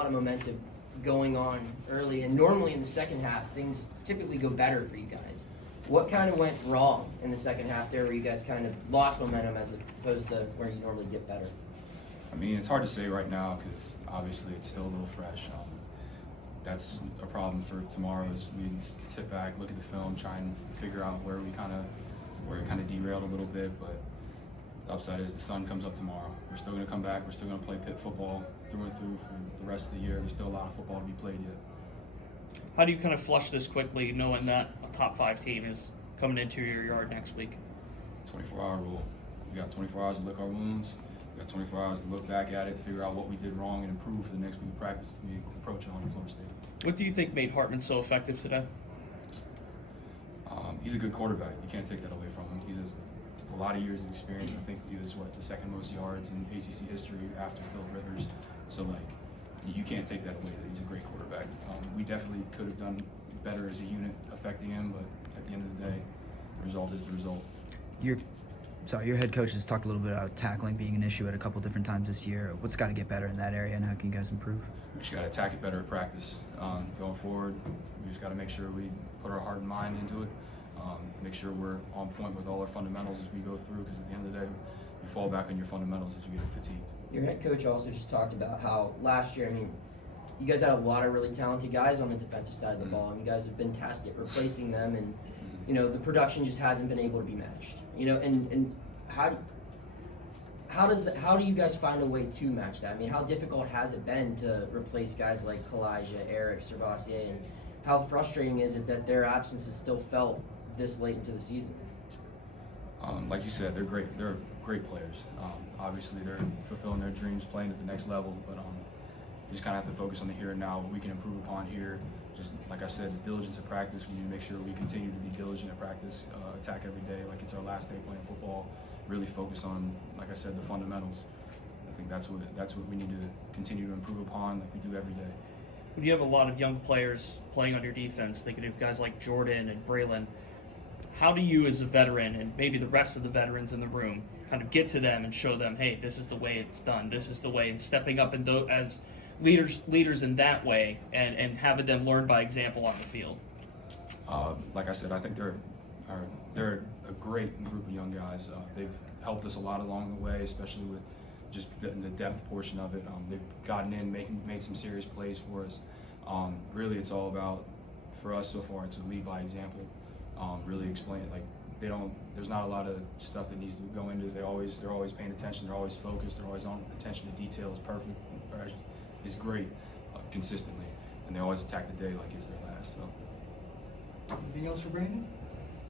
lot of momentum going on early, and normally in the second half, things typically go better for you guys. What kind of went wrong in the second half there where you guys kind of lost momentum as opposed to where you normally get better? I mean, it's hard to say right now because obviously it's still a little fresh. That's a problem for tomorrow is we sit back, look at the film, try and figure out where it kind of derailed a little bit, but the upside is the sun comes up tomorrow. We're still going to come back. We're still going to play Pitt football through and through for the rest of the year. There's still a lot of football to be played yet. How do you kind of flush this quickly, knowing that a top 5 team is coming into your yard next week? 24-hour rule. We got 24 hours to lick our wounds. We got 24 hours to look back at it, figure out what we did wrong, and improve for the next week of practice we approach it on Florida State. What do you think made Hartman so effective today? He's a good quarterback. You can't take that away from him. He has a lot of years of experience. I think he was the second most yards in ACC history after Phil Rivers. So you can't take that away that he's a great quarterback. We definitely could have done better as a unit affecting him, but at the end of the day, the result is the result. Your head coach has talked a little bit about tackling being an issue at a couple different times this year. What's got to get better in that area, and how can you guys improve? We just got to attack it better at practice. Going forward, we just got to make sure we put our heart and mind into it. Make sure we're on point with all our fundamentals as we go through, because at the end of the day, you fall back on your fundamentals as you get fatigued. Your head coach also just talked about how last year, I mean, you guys had a lot of really talented guys on the defensive side of the ball, and you guys have been tasked at replacing them, and the production just hasn't been able to be matched. And how do you guys find a way to match that? I mean, how difficult has it been to replace guys like Kalijah, Eric, Servassier, and how frustrating is it that their absence is still felt this late into the season? Like you said, they're great. They're great players. Obviously, they're fulfilling their dreams, playing at the next level. But you just kind of have to focus on the here and now, what we can improve upon here. Just like I said, the diligence of practice. We need to make sure we continue to be diligent at practice, attack every day like it's our last day playing football. Really focus on, like I said, the fundamentals. I think that's what we need to continue to improve upon, like we do every day. When you have a lot of young players playing on your defense, thinking of guys like Jordan and Braylon, how do you as a veteran, and maybe the rest of the veterans in the room, kind of get to them and show them, hey, this is the way it's done, this is the way, and stepping up as leaders in that way, and having them learn by example on the field? Like I said, I think they're a great group of young guys. They've helped us a lot along the way, especially with just the depth portion of it. They've gotten in, made some serious plays for us. Really, it's all about, for us so far, it's a lead by example. Really explain it. Like there's not a lot of stuff that needs to go into it. They're always paying attention. They're always focused. They're always on attention to detail. Is perfect. Is great consistently, and they always attack the day like it's their last. So. Anything else for Brandon?